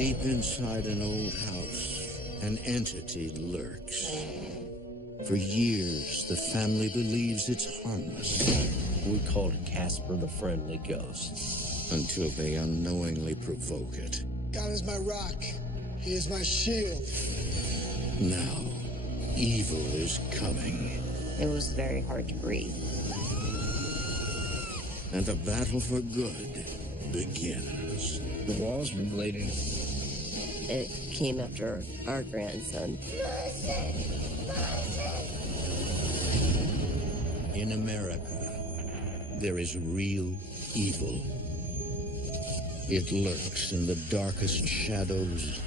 Deep inside an old house, an entity lurks. For years, the family believes it's harmless. We called it Casper the Friendly Ghost. Until they unknowingly provoke it. God is my rock. He is my shield. Now, evil is coming. It was very hard to breathe. And the battle for good begins. The walls were bleeding. It came after our grandson. In America, there is real evil. It lurks in the darkest shadows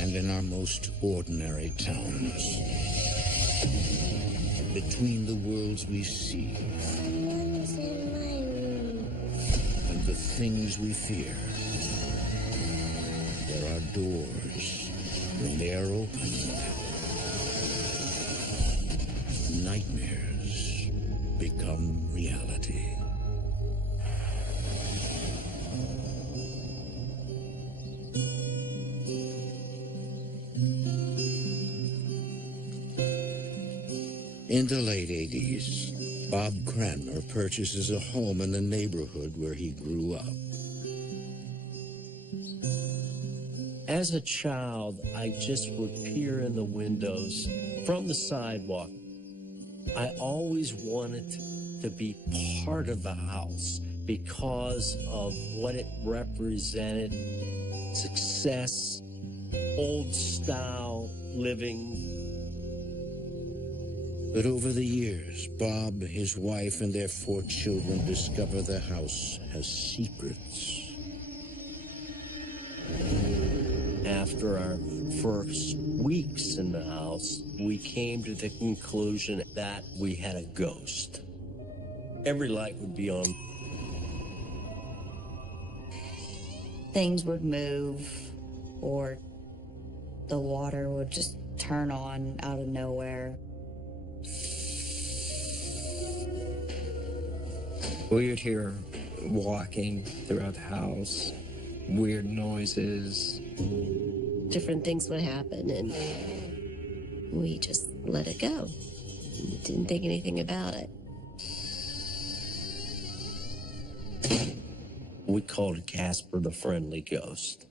and in our most ordinary towns. Between the worlds we see and the things we fear, there are doors. When they are opened, nightmares become reality. In the late 80s, Bob Cranmer purchases a home in the neighborhood where he grew up. As a child, I just would peer in the windows from the sidewalk. I always wanted to be part of the house because of what it represented: success, old-style living. But over the years, Bob, his wife, and their 4 children discover the house has secrets. After our first weeks in the house, we came to the conclusion that we had a ghost. Every light would be on. Things would move, or the water would just turn on out of nowhere. We would hear walking throughout the house, weird noises. Different things would happen, and we just let it go. Didn't think anything about it. We called it Casper the Friendly Ghost.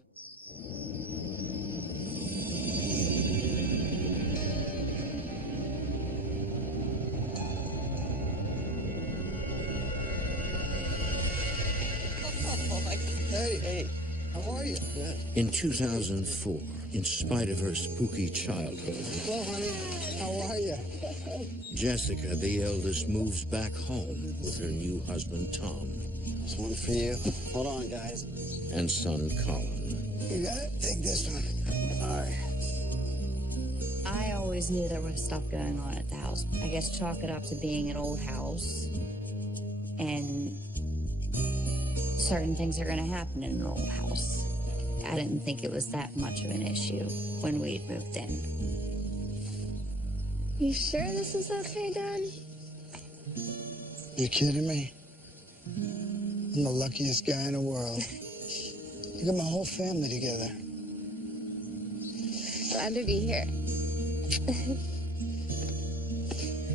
Hey, how are you? Good. In 2004, in spite of her spooky childhood, Hello, honey. How are you? Jessica, the eldest, moves back home with her new husband, Tom. This one for you. Hold on, guys. And son, Colin. You got it? Take this one. All right. I always knew there was stuff going on at the house. I guess chalk it up to being an old house, and certain things are going to happen in an old house. I didn't think it was that much of an issue when we moved in. You sure this is okay, Dad? You kidding me? I'm the luckiest guy in the world. You got my whole family together. Glad to be here.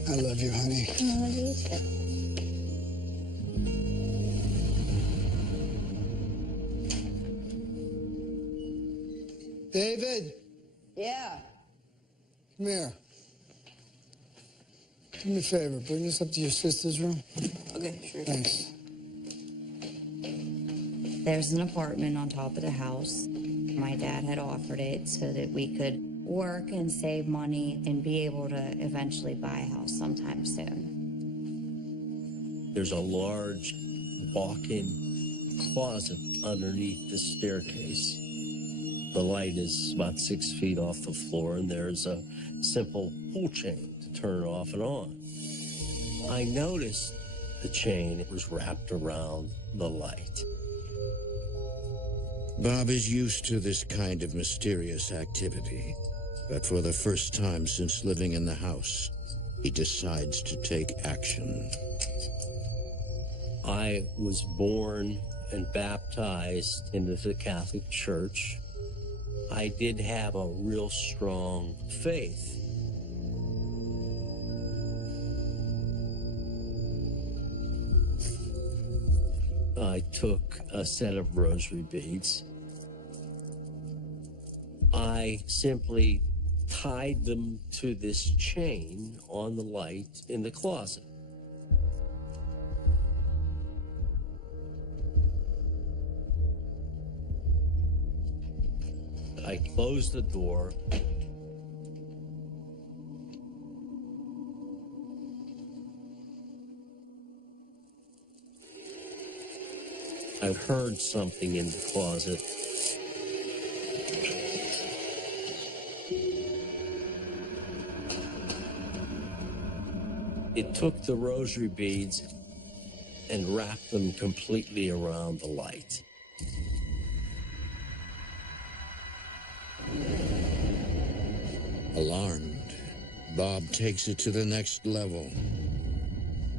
I love you, honey. I love you too. David, Yeah. come here. Do me a favor. Bring this up to your sister's room. Okay, sure. Thanks. There's an apartment on top of the house. My dad had offered it so that we could work and save money and be able to eventually buy a house sometime soon. There's a large walk-in closet underneath the staircase. The light is about 6 feet off the floor, and there's a simple pull chain to turn it off and on. I noticed the chain was wrapped around the light. Bob is used to this kind of mysterious activity, but for the first time since living in the house, he decides to take action. I was born and baptized into the Catholic Church. I did have a real strong faith. I took a set of rosary beads. I simply tied them to this chain on the light in the closet. I closed the door. I heard something in the closet. It took the rosary beads and wrapped them completely around the light. Alarmed, Bob takes it to the next level.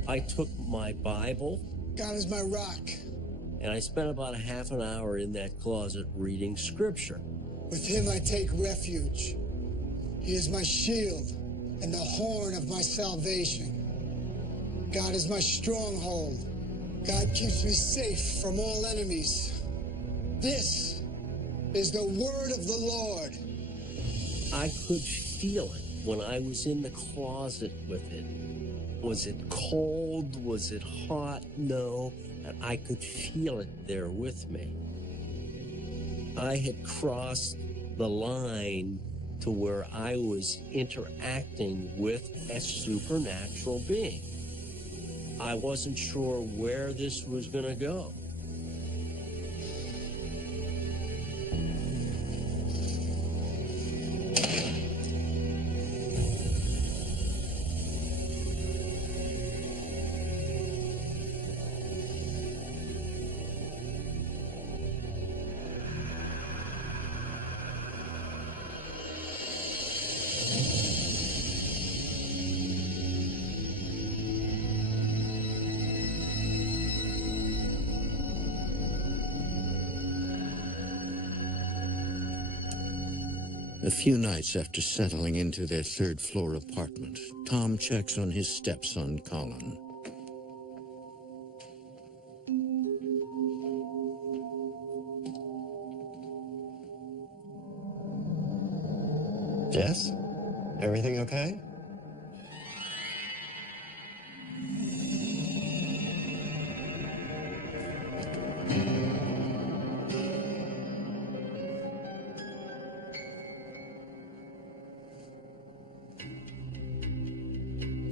I took my Bible. God is my rock. And I spent about a half an hour in that closet reading scripture. With him I take refuge. He is my shield and the horn of my salvation. God is my stronghold. God keeps me safe from all enemies. This is the word of the Lord. I could feel it when I was in the closet with it. Was it cold? Was it hot? No. And I could feel it there with me. I had crossed the line to where I was interacting with a supernatural being. I wasn't sure where this was going to go. A few nights after settling into their third-floor apartment, Tom checks on his stepson, Colin. Jess? Everything okay?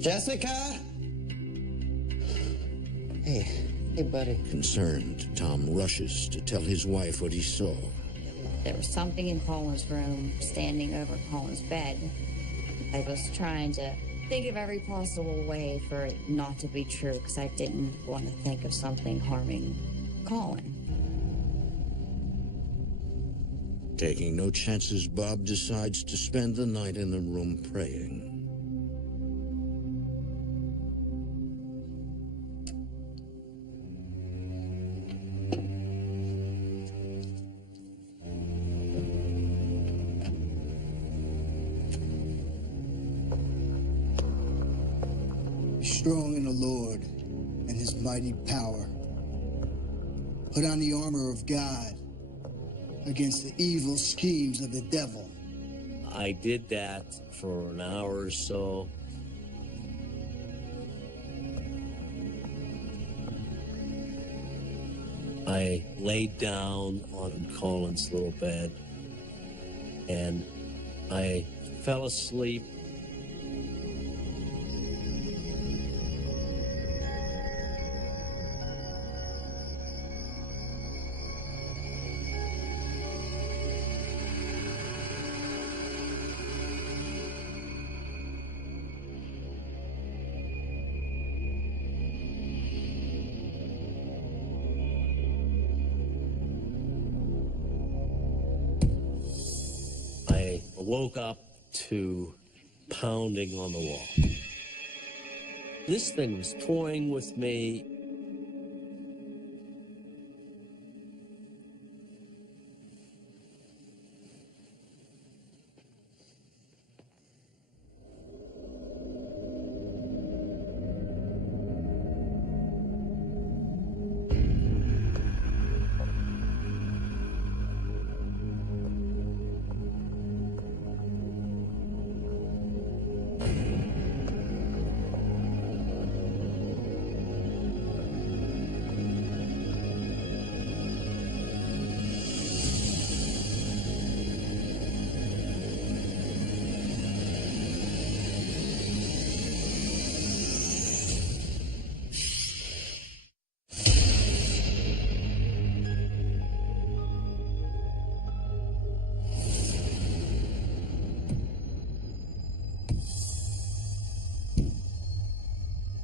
Jessica? Hey, buddy. Concerned, Tom rushes to tell his wife what he saw. There was something in Colin's room standing over Colin's bed. I was trying to think of every possible way for it not to be true because I didn't want to think of something harming Colin. Taking no chances, Bob decides to spend the night in the room praying. Be strong in the Lord and his mighty power. Put on the armor of God against the evil schemes of the devil. I did that for an hour or so. I laid down on Colin's little bed and I fell asleep. I woke up to pounding on the wall. This thing was toying with me.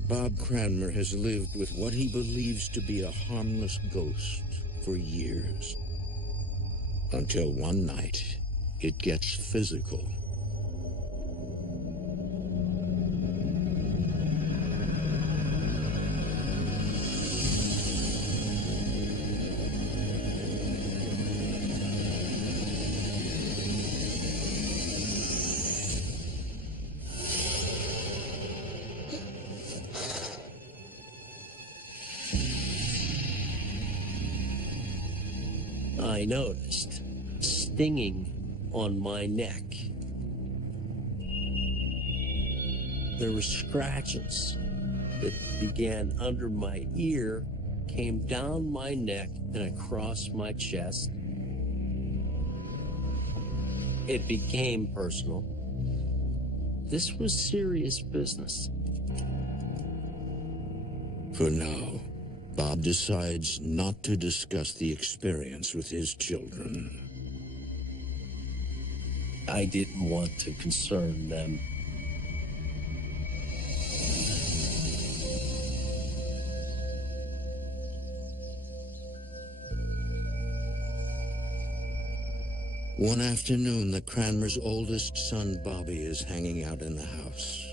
Bob Cranmer has lived with what he believes to be a harmless ghost for years. Until one night, it gets physical. I noticed stinging on my neck. There were scratches that began under my ear, came down my neck, and across my chest. It became personal. This was serious business. For now, Bob decides not to discuss the experience with his children. I didn't want to concern them. One afternoon, the Cranmers' oldest son, Bobby, is hanging out in the house.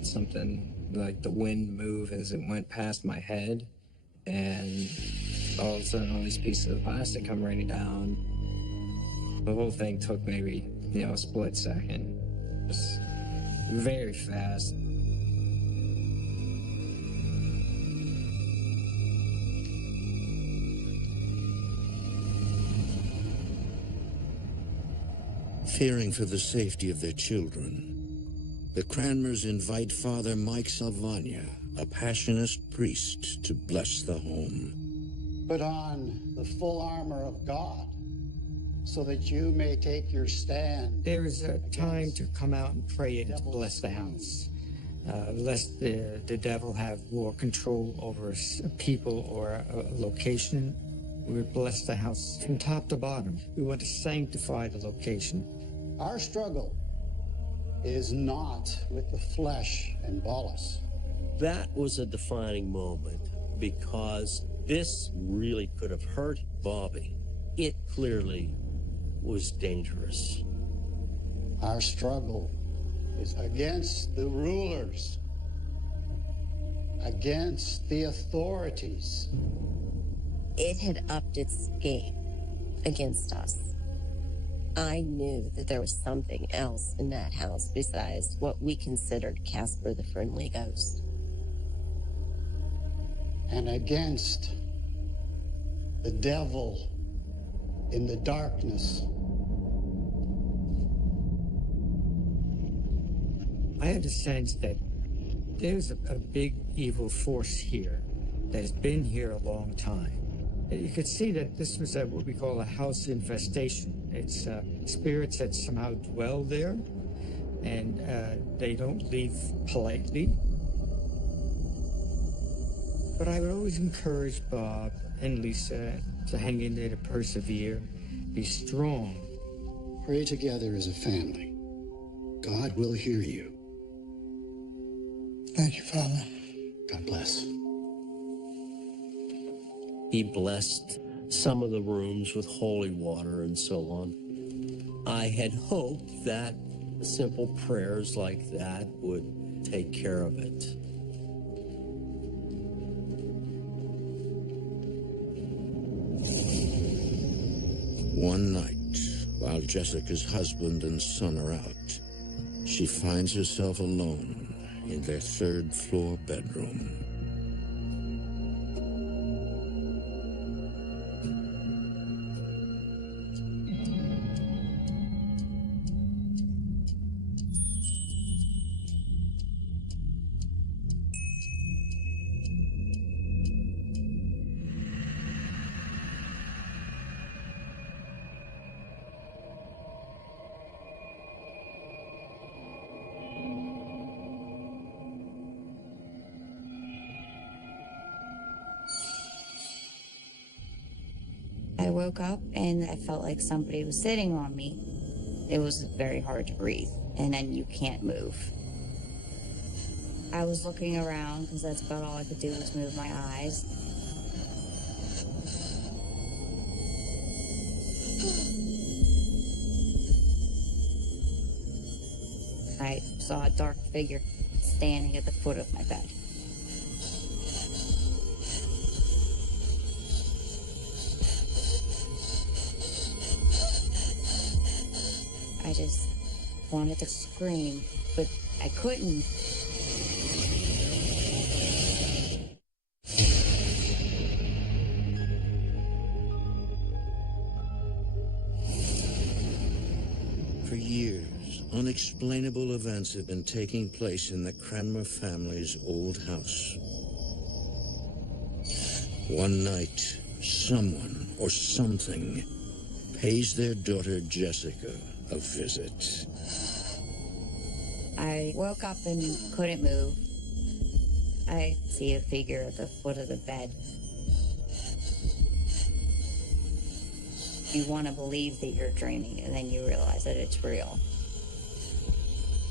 Something like the wind move as it went past my head, and all of a sudden all these pieces of plastic come raining down. The whole thing took maybe, a split second. Just very fast. Fearing for the safety of their children, the Cranmers invite Father Mike Salvagna, a Passionist priest, to bless the home. Put on the full armor of God, so that you may take your stand. There is a time to come out and pray and to bless the house, lest the devil have more control over people or a location. We bless the house from top to bottom. We want to sanctify the location. Our struggle is not with the flesh and bolus. That was a defining moment because this really could have hurt Bobby. It clearly was dangerous. Our struggle is against the rulers, against the authorities. It had upped its game against us. I knew that there was something else in that house besides what we considered Casper the Friendly Ghost. And against the devil in the darkness. I had a sense that there's a big evil force here that has been here a long time. You could see that this was what we call a house infestation. It's spirits that somehow dwell there, and they don't leave politely. But I would always encourage Bob and Lisa to hang in there, to persevere, be strong. Pray together as a family. God will hear you. Thank you, Father. God bless. He blessed some of the rooms with holy water and so on. I had hoped that Simple prayers like that would take care of it. One night, while Jessica's husband and son are out, she finds herself alone in their third-floor bedroom. I woke up and I felt like somebody was sitting on me. It was very hard to breathe, and then you can't move. I was looking around because that's about all I could do was move my eyes. I saw a dark figure standing at the foot of my bed. I just wanted to scream, but I couldn't. For years, unexplainable events have been taking place in the Cranmer family's old house. One night, someone or something pays their daughter Jessica a visit. I woke up and couldn't move. I see a figure at the foot of the bed. You want to believe that you're dreaming, and then you realize that it's real.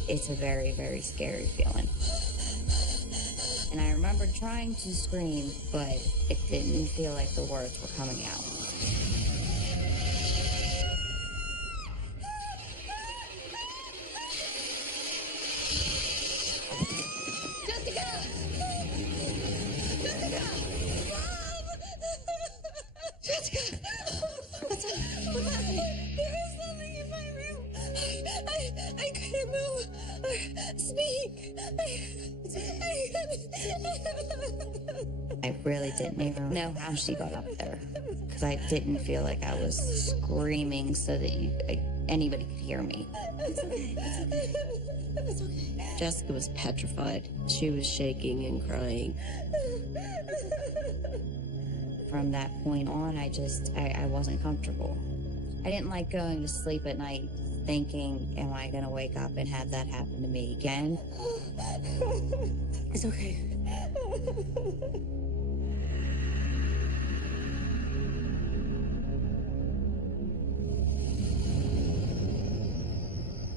It's a very, very scary feeling. And I remember trying to scream, but it didn't feel like the words were coming out. I couldn't move or speak. I really didn't even know how she got up there, because I didn't feel like I was screaming so that anybody could hear me. It's okay. It's okay. Jessica was petrified. She was shaking and crying. From that point on, I wasn't comfortable. I didn't like going to sleep at night thinking, am I going to wake up and have that happen to me again? It's okay.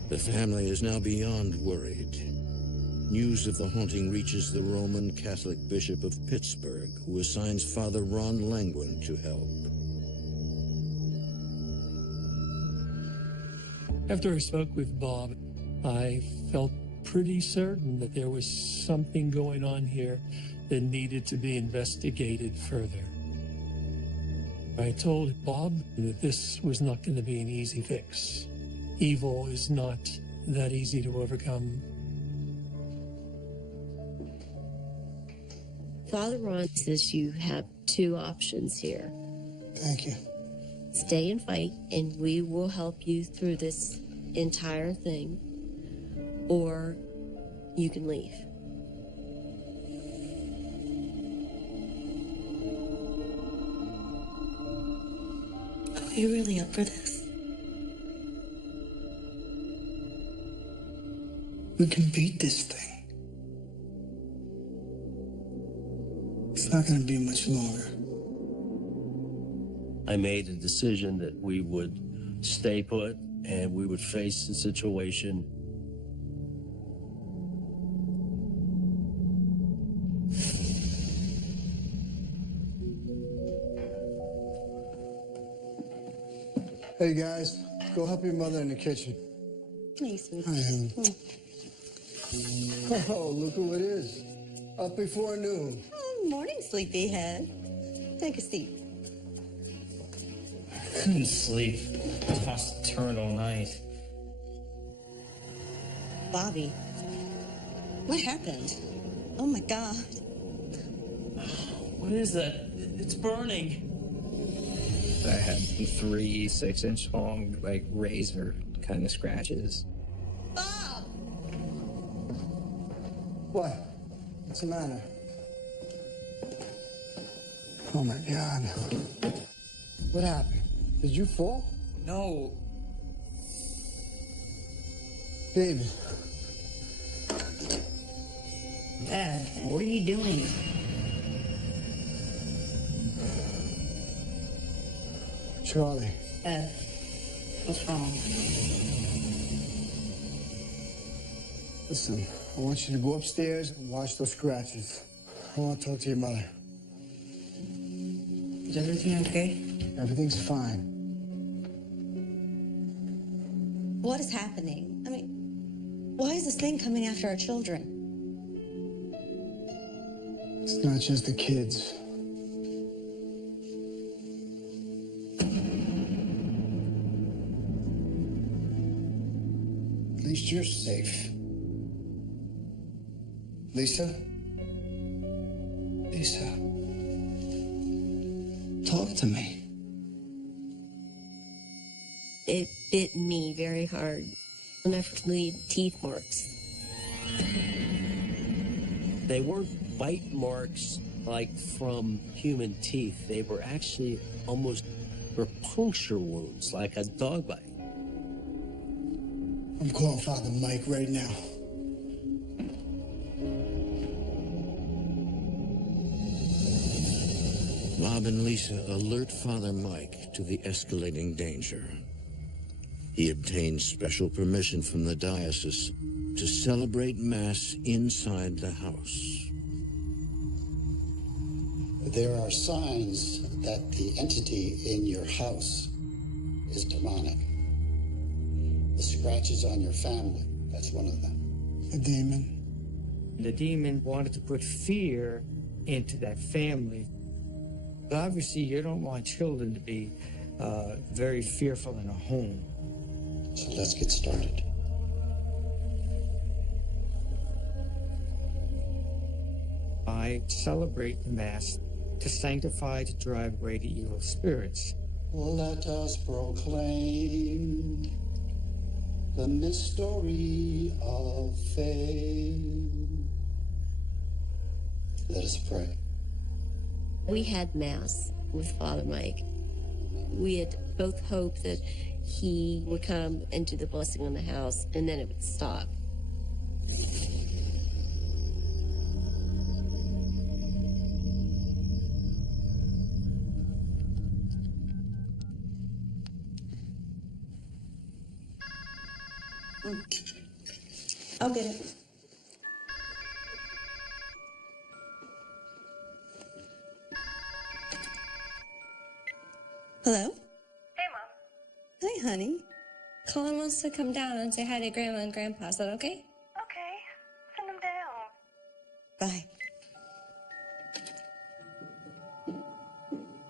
The family is now beyond worried. News of the haunting reaches the Roman Catholic Bishop of Pittsburgh, who assigns Father Ron Langwin to help. After I spoke with Bob, I felt pretty certain that there was something going on here that needed to be investigated further. I told Bob that this was not going to be an easy fix. Evil is not that easy to overcome. Father Ron says you have two options here. Thank you. Stay and fight, and we will help you through this entire thing, or you can leave. Are you really up for this? We can beat this thing. It's not going to be much longer. I made a decision that we would stay put and we would face the situation. Hey guys, go help your mother in the kitchen. Hey, sweet. Hi, hon. Oh, look who it is. Up before noon. Oh, morning, sleepyhead. Take a seat. I couldn't sleep. Tossed and turned all night. Bobby, what happened? Oh, my God. What is that? It's burning. I had 3 6-inch long, like, razor kind of scratches. Bob! What? What's the matter? Oh, my God. What happened? Did you fall? No. David. Dad, what are you doing? Charlie. Dad, what's wrong? Listen, I want you to go upstairs and wash those scratches. I want to talk to your mother. Is everything okay? Everything's fine. What is happening? I mean, why is this thing coming after our children? It's not just the kids. At least you're safe. Lisa? Lisa? Talk to me. It bit me very hard. I'll never leave teeth marks. They weren't bite marks like from human teeth. They were actually almost puncture wounds, like a dog bite. I'm calling Father Mike right now. Bob and Lisa alert Father Mike to the escalating danger. He obtains special permission from the diocese to celebrate Mass inside the house. There are signs that the entity in your house is demonic. The scratches on your family, that's one of them. A demon. The demon wanted to put fear into that family. But obviously, you don't want children to be very fearful in a home. So let's get started. I celebrate the Mass to sanctify, to drive away the evil spirits. Let us proclaim the mystery of faith. Let us pray. We had Mass with Father Mike. We had both hoped that he would come and do the blessing on the house, and then it would stop. I'll get it. Hello? Hey, Mom. Hi, honey. Colin wants to come down and say hi to Grandma and Grandpa. Is that okay? Okay. Send them down. Bye.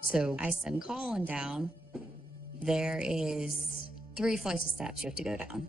So I send Colin down. There is 3 flights of steps you have to go down.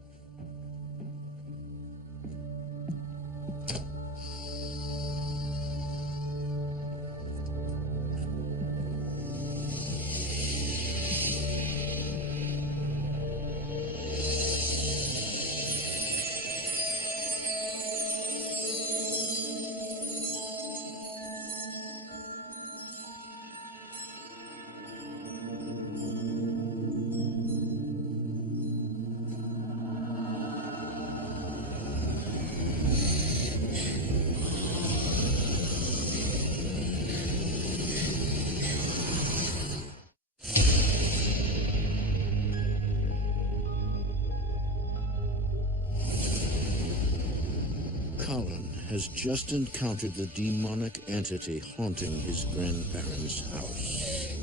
Colin has just encountered the demonic entity haunting his grandparents' house.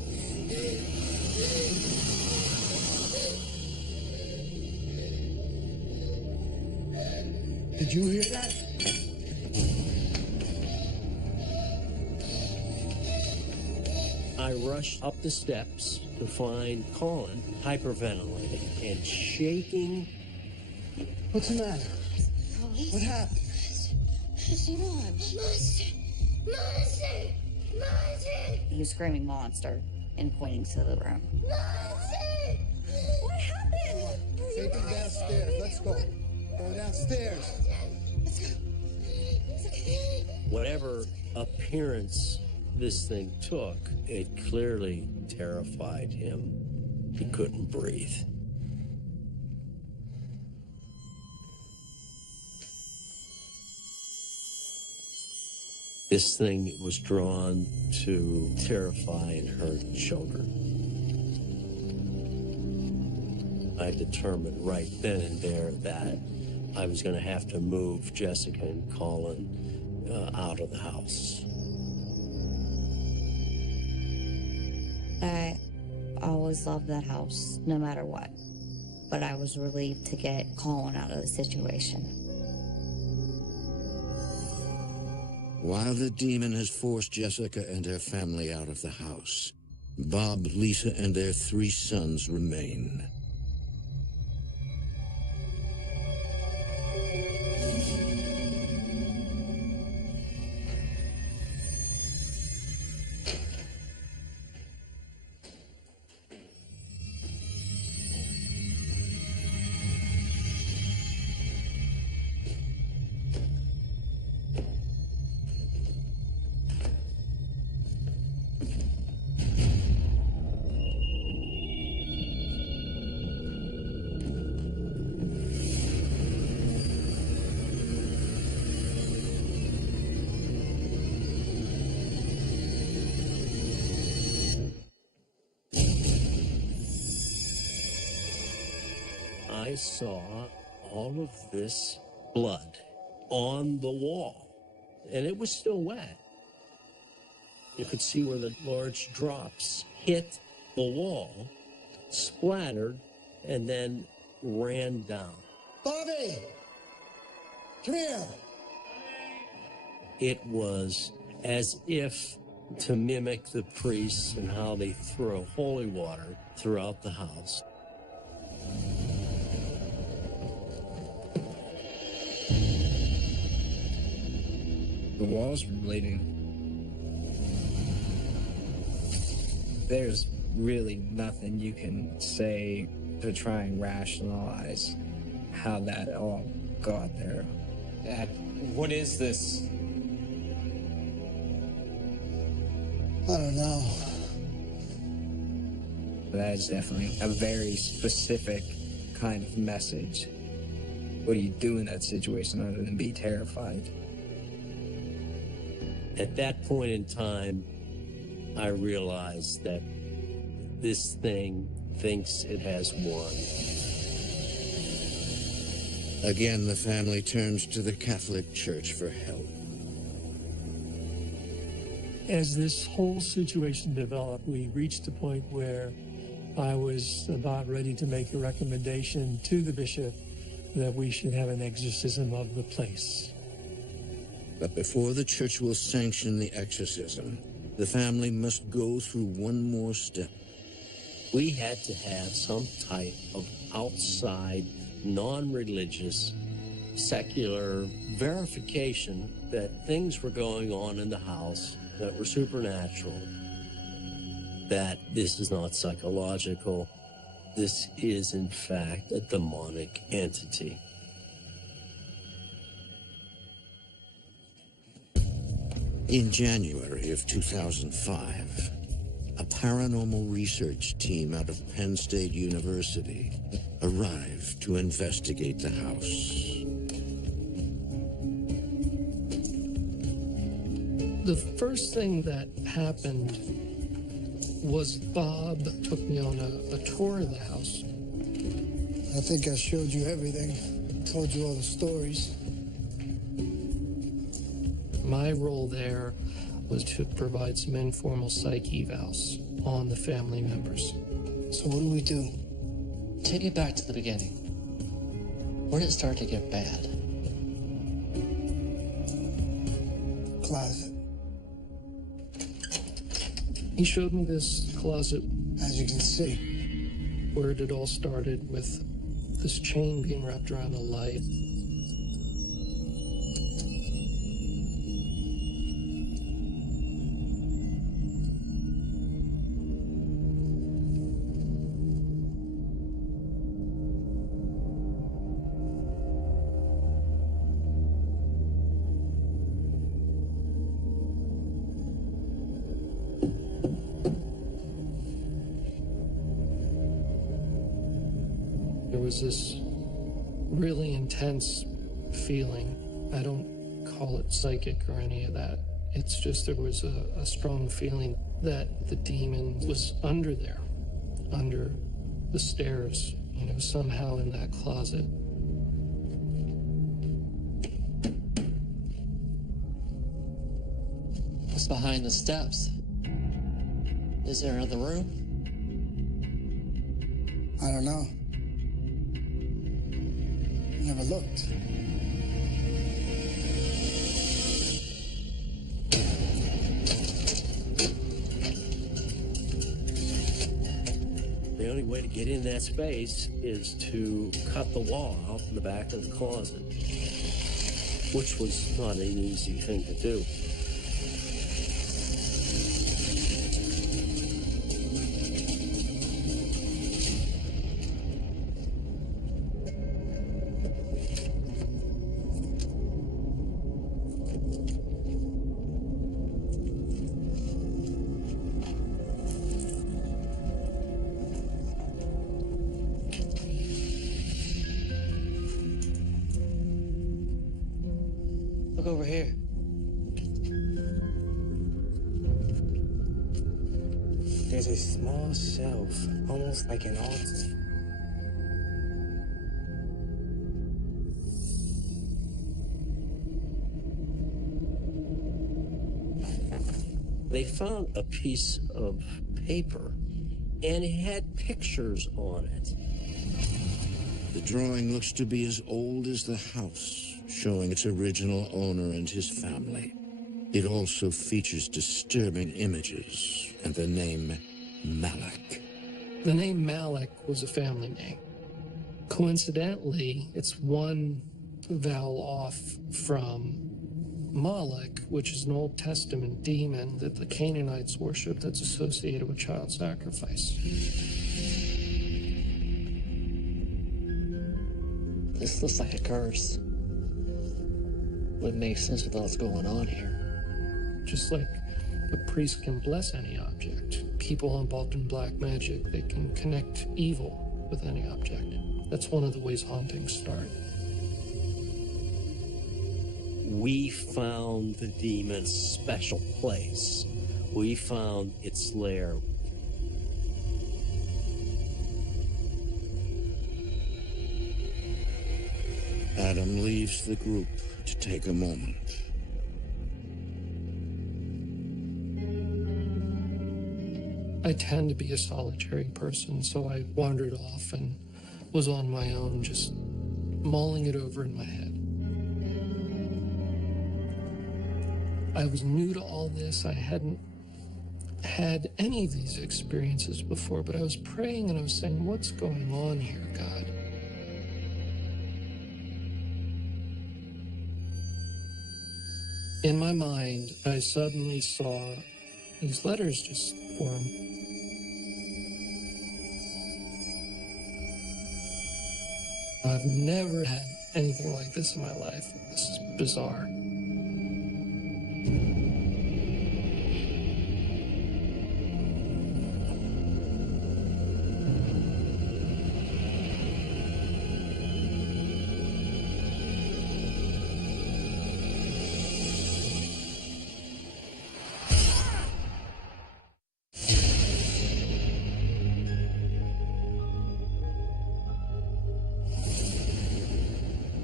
Did you hear that? I rushed up the steps to find Colin hyperventilating and shaking. What's the matter? What happened? He was screaming monster and pointing to the room. What happened? Take him downstairs. Let's go. Go downstairs. Whatever appearance this thing took, it clearly terrified him. He couldn't breathe. This thing was drawn to terrify and hurt children. I determined right then and there that I was going to have to move Jessica and Colin out of the house. I always loved that house, no matter what. But I was relieved to get Colin out of the situation. While the demon has forced Jessica and her family out of the house, Bob, Lisa, and their 3 sons remain. I saw all of this blood on the wall, and it was still wet. You could see where the large drops hit the wall, splattered, and then ran down. Bobby! Come here! It was as if to mimic the priests and how they throw holy water throughout the house. The walls were bleeding. There's really nothing you can say to try and rationalize how that all got there. Dad, what is this? I don't know. That is definitely a very specific kind of message. What do you do in that situation other than be terrified? At that point in time, I realized that this thing thinks it has won. Again, the family turns to the Catholic Church for help. As this whole situation developed, we reached a point where I was about ready to make a recommendation to the bishop that we should have an exorcism of the place. But before the church will sanction the exorcism, the family must go through one more step. We had to have some type of outside, non-religious, secular verification that things were going on in the house that were supernatural, that this is not psychological, this is in fact a demonic entity. In January of 2005, a paranormal research team out of Penn State University arrived to investigate the house. The first thing that happened was Bob took me on a tour of the house. I think I showed you everything. Told you all the stories. My role there was to provide some informal psych evals on the family members. So what do we do? Take me back to the beginning. Where did it start to get bad? closet. He showed me this closet. As you can see. Where it had all started with this chain being wrapped around a light. There was this really intense feeling. I don't call it psychic or any of that. It's just there was a strong feeling that the demon was under there, under the stairs, you know, somehow in that closet. What's behind the steps? Is there another room? I don't know. Never looked. The only way to get in that space is to cut the wall out in the back of the closet, which was not an easy thing to do. Look over here. There's a small shelf, almost like an altar. They found a piece of paper, and it had pictures on it. The drawing looks to be as old as the house, showing its original owner and his family. It also features disturbing images and the name Malak. The name Malak was a family name. Coincidentally, it's one vowel off from Moloch, which is an Old Testament demon that the Canaanites worship that's associated with child sacrifice. This looks like a curse. Wouldn't make sense with what's going on here. Just like a priest can bless any object, people involved in black magic, they can connect evil with any object. That's one of the ways hauntings start. We found the demon's special place. We found its lair. Adam leaves the group to take a moment. I tend to be a solitary person, so I wandered off and was on my own, just mulling it over in my head. I was new to all this. I hadn't had any of these experiences before, but I was praying and I was saying, what's going on here, God? In my mind, I suddenly saw these letters just form. I've never had anything like this in my life. This is bizarre.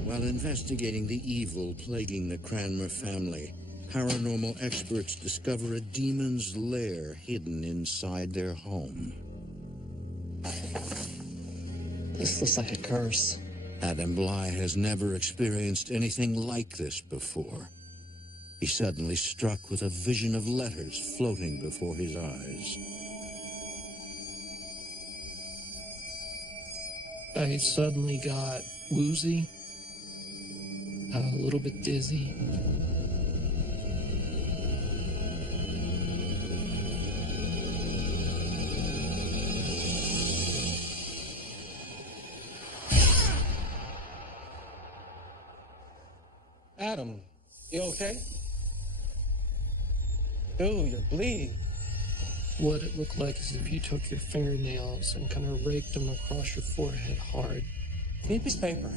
While investigating the evil plaguing the Cranmer family, paranormal experts discover a demon's lair hidden inside their home. This looks like a curse. Adam Bly has never experienced anything like this before. he suddenly struck with a vision of letters floating before his eyes. I suddenly got woozy, a little bit dizzy. Adam, you okay? Dude, you're bleeding. What it looked like is if you took your fingernails and kind of raked them across your forehead hard. Keep his paper.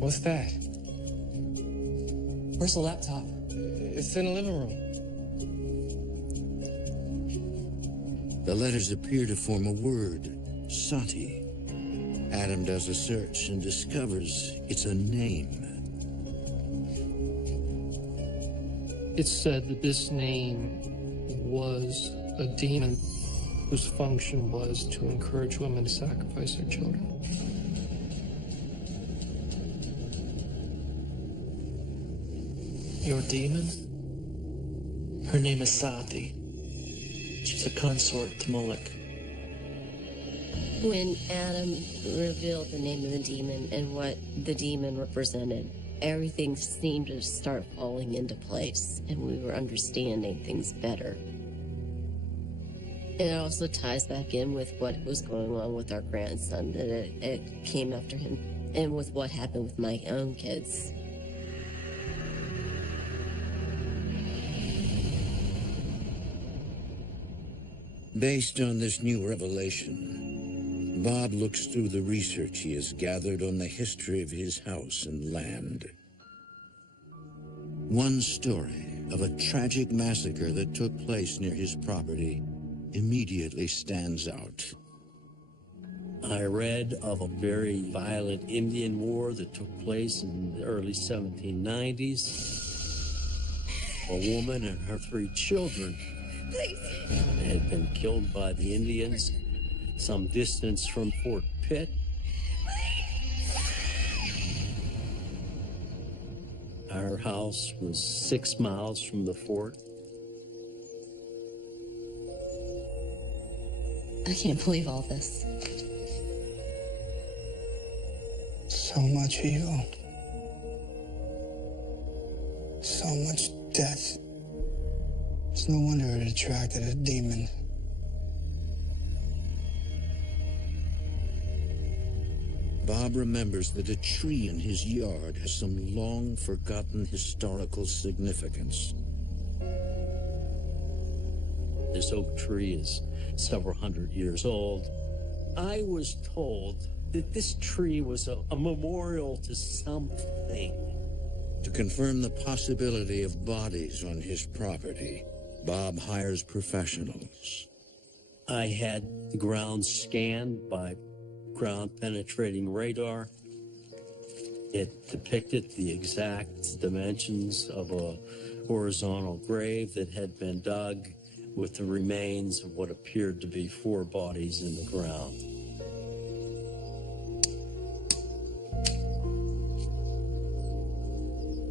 What's that? Where's the laptop? It's in the living room. The letters appear to form a word, Sati. Adam does a search and discovers it's a name. It's said that this name was a demon whose function was to encourage women to sacrifice their children. Your demon? Her name is Sati. She's a consort to Moloch. When Adam revealed the name of the demon and what the demon represented, everything seemed to start falling into place, and we were understanding things better. It also ties back in with what was going on with our grandson, that it came after him, and with what happened with my own kids. Based on this new revelation, Bob looks through the research he has gathered on the history of his house and land. One story of a tragic massacre that took place near his property immediately stands out. I read of a very violent Indian war that took place in the early 1790s. A woman and her 3 children had been killed by the Indians some distance from Fort Pitt. Our house was 6 miles from the fort. I can't believe all this. So much evil. So much death. It's no wonder it attracted a demon. Bob remembers that a tree in his yard has some long-forgotten historical significance. This oak tree is several hundred years old. I was told that this tree was a memorial to something. To confirm the possibility of bodies on his property, Bob hires professionals. I had the ground scanned by ground-penetrating radar. It depicted the exact dimensions of a horizontal grave that had been dug with the remains of what appeared to be 4 bodies in the ground.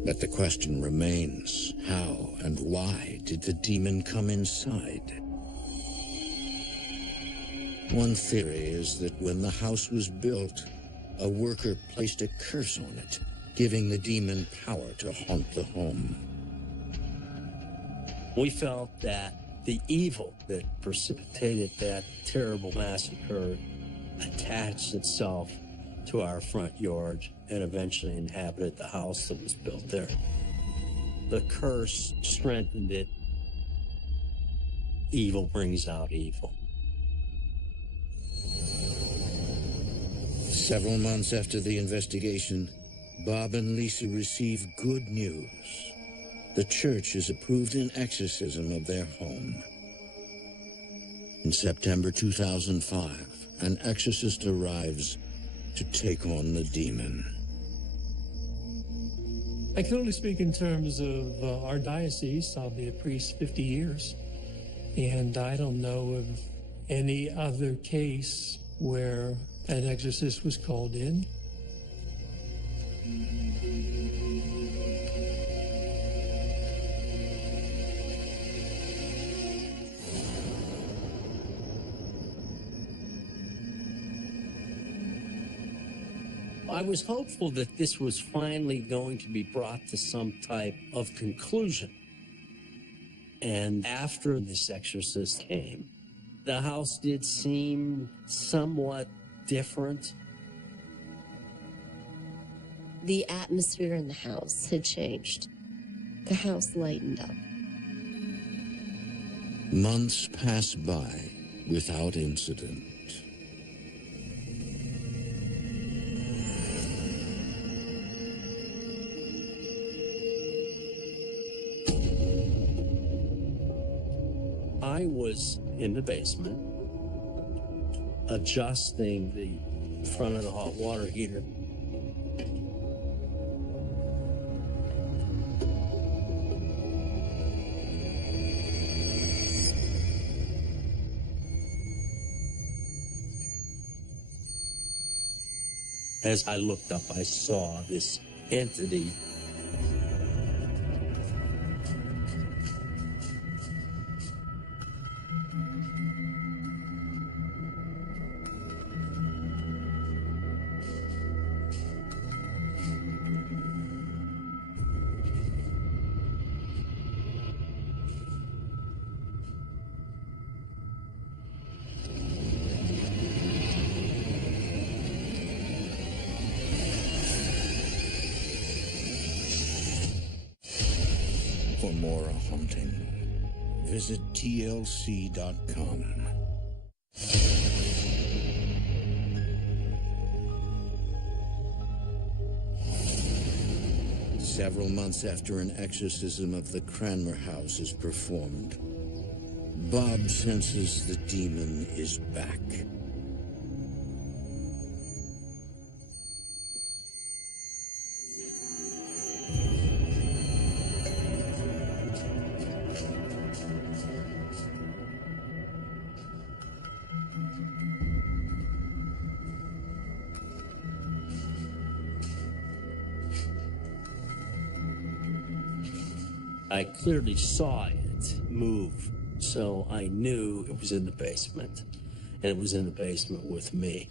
But the question remains, how and why did the demon come inside? One theory is that when the house was built, a worker placed a curse on it, giving the demon power to haunt the home. We felt that the evil that precipitated that terrible massacre attached itself to our front yard and eventually inhabited the house that was built there. The curse strengthened it. Evil brings out evil. Several months after the investigation, Bob and Lisa receive good news. The church has approved an exorcism of their home. In September 2005, an exorcist arrives to take on the demon. I can only speak in terms of our diocese. I'll be a priest 50 years, and I don't know of any other case where An exorcist was called in. I was hopeful that this was finally going to be brought to some type of conclusion. And after this exorcist came, the house did seem somewhat different. The atmosphere in the house had changed. The house lightened up. Months passed by without incident. I was in the basement, adjusting the front of the hot water heater. As I looked up, I saw this entity. For more haunting, visit tlc.com. Several months after an exorcism of the Cranmer house is performed, Bob senses the demon is back. I clearly saw it move, so I knew it was in the basement, and it was in the basement with me.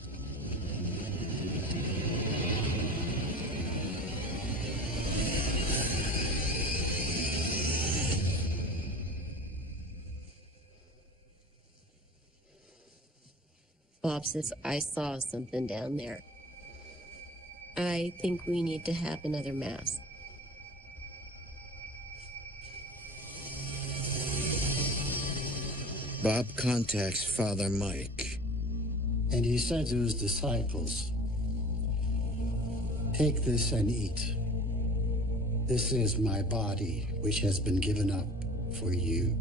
Bob says, I saw something down there. I think we need to have another mass. Bob contacts Father Mike. And he said to his disciples, "Take this and eat. This is my body, which has been given up for you."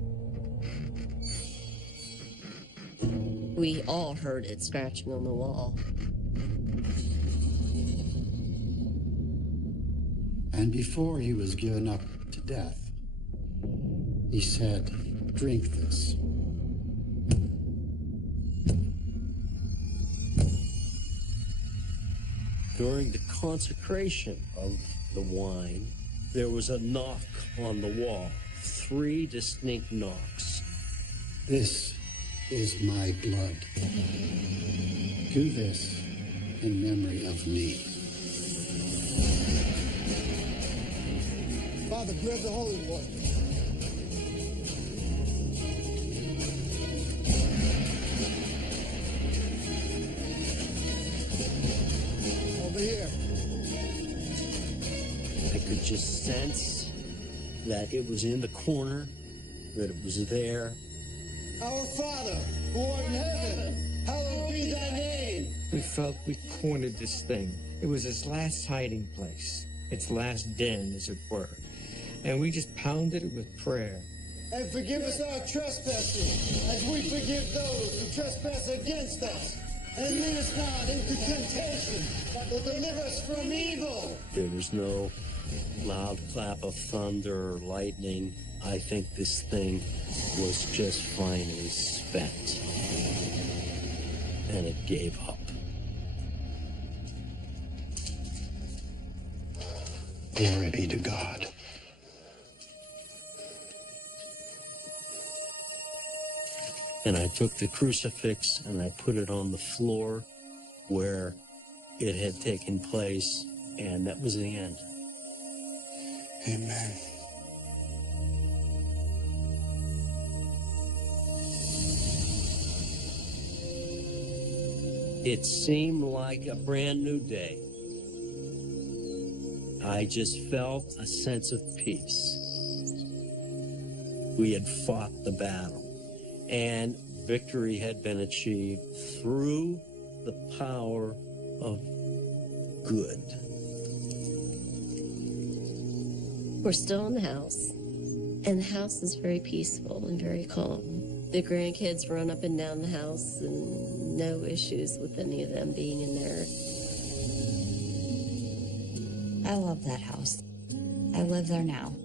We all heard it scratching on the wall. And before he was given up to death, he said, "Drink this." During the consecration of the wine, there was a knock on the wall, 3 distinct knocks. This is my blood. Do this in memory of me. Father, grab the holy water. Over here. I could just sense that it was in the corner, that it was there. Our Father, who art in heaven, hallowed be thy name. We felt we cornered this thing. It was its last hiding place, its last den, as it were. And we just pounded it with prayer. And forgive us our trespasses, as we forgive those who trespass against us. And lead us not into temptation, but deliver us from evil. There was no loud clap of thunder or lightning. I think this thing was just finally spent. And it gave up. Glory be to God. And I took the crucifix and I put it on the floor where it had taken place, and that was the end. Amen. It seemed like a brand new day. I just felt a sense of peace. We had fought the battle, and victory had been achieved through the power of good. We're still in the house, and the house is very peaceful and very calm. The grandkids run up and down the house, and no issues with any of them being in there. I love that house. I live there now.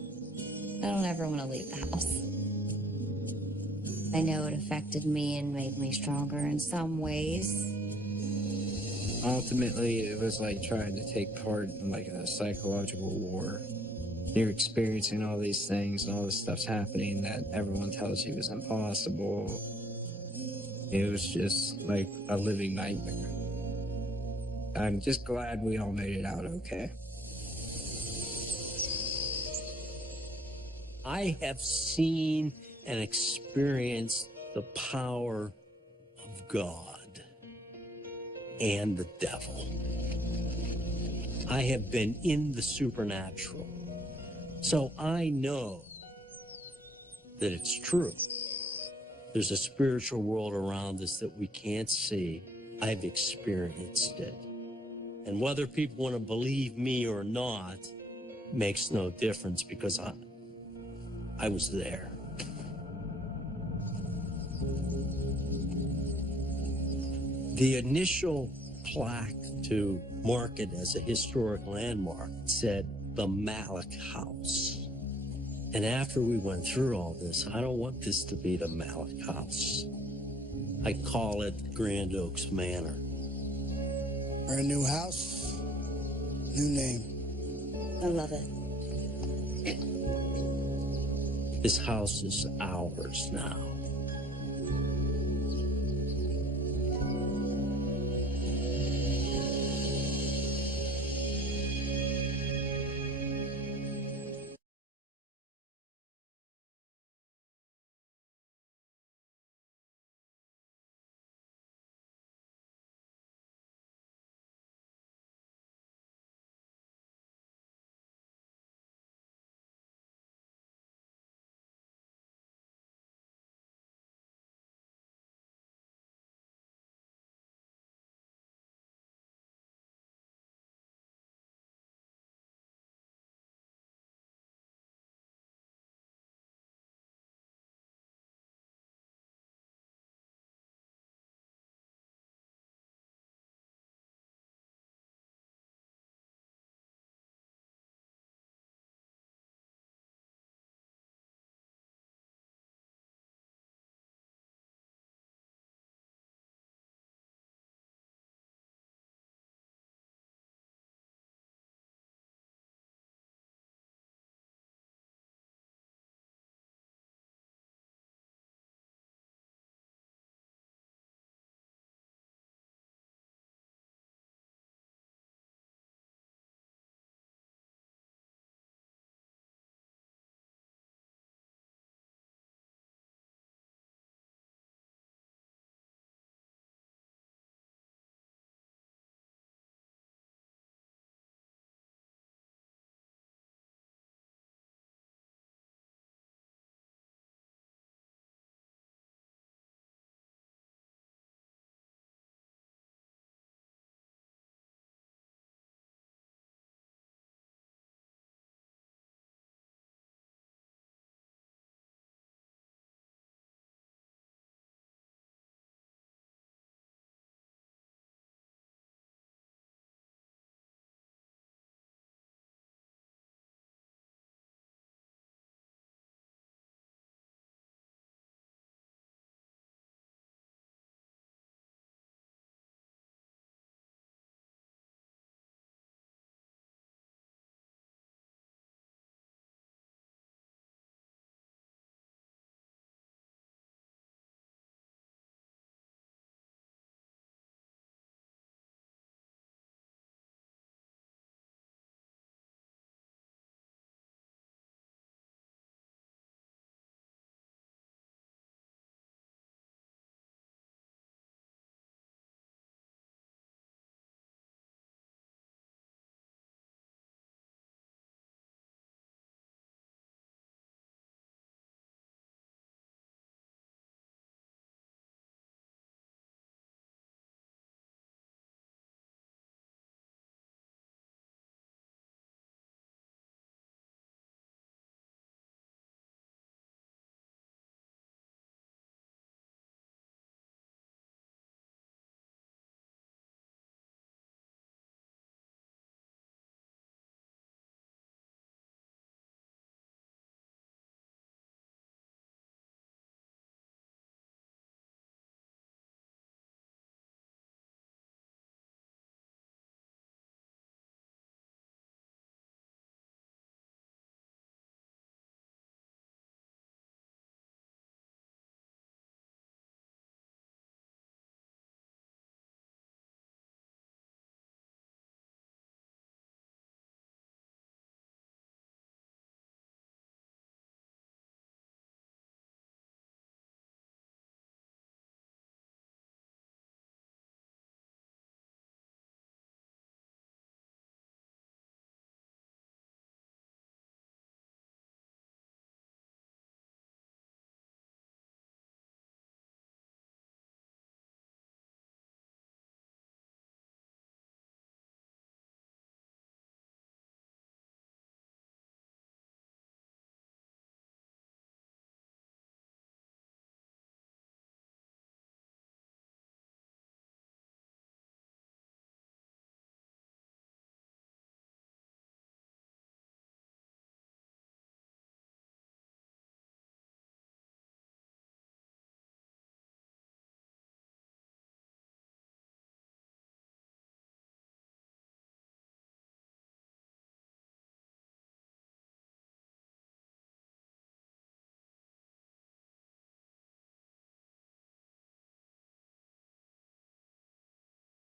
I don't ever want to leave the house. I know it affected me and made me stronger in some ways. Ultimately, it was like trying to take part in like a psychological war. You're experiencing all these things and all this stuff's happening that everyone tells you is impossible. It was just like a living nightmare. I'm just glad we all made it out okay. I have seen and experienced the power of God and the devil. I have been in the supernatural. So I know that it's true. There's a spiritual world around us that we can't see. I've experienced it. And whether people want to believe me or not makes no difference, because I was there. The initial plaque to mark it as a historic landmark said the Malik House. And after we went through all this, I don't want this to be the Malik House. I call it Grand Oaks Manor. Our new house, new name. I love it. This house is ours now.